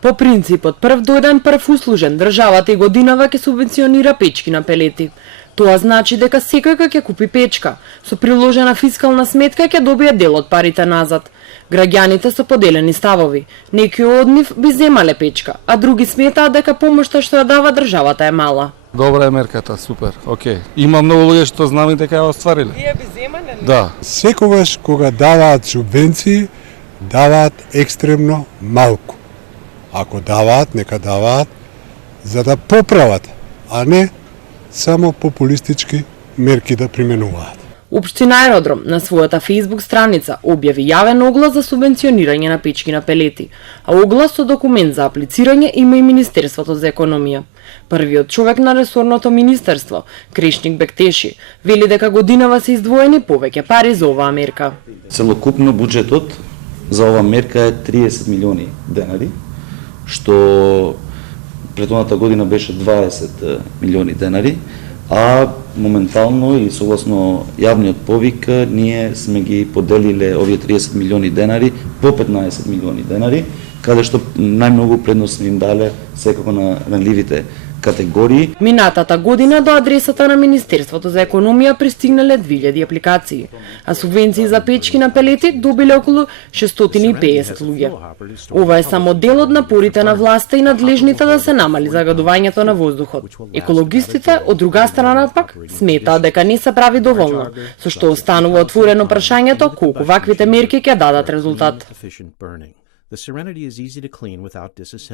По принципот прв дојден прв услужен, државата и годинава ќе субвенционира печки на пелети. Тоа значи дека секој кој ќе купи печка со приложена фискална сметка ќе добие дел од парите назад. Граѓаните со поделени ставови. Некои од нив би земале печка, а други сметаат дека помошта што ја дава државата е мала. Добра е мерката, супер, окей. Има многу луѓе што знаме дека ја оствариле. Вие би земале? Да. Секогаш кога даваат субвенции, даваат екстремно малку. Ако даваат, нека даваат за да поправат, а не само популистички мерки да применуваат. Општина Аеродром на својата Facebook страница објави јавен оглас за субвенционирање на печки на пелети, а оглас со документ за аплицирање има и Министерството за економија. Првиот човек на ресорното министерство, Крешник Бектеши, вели дека годинава се издвоени повеќе пари за оваа мерка. Целокупно буџетот за оваа мерка е 30 милиони денари, што претходната година беше 20 милиони денари, а моментално и согласно јавниот повик ние сме ги поделиле овие 30 милиони денари по 15 милиони денари, каде што најмногу предност им дале секако на ранливите категории. Минатата година до адресата на Министерството за економија пристигнале 2000 апликации, а субвенции за печки на пелети добиле околу 650 луѓе. Ова е само дел од напорите на власта и надлежните да се намали загадувањето на воздухот. Екологистите, од друга страна пак, сметаат дека не се прави доволно, со што останува отворено прашањето колку ваквите мерки ќе дадат резултат.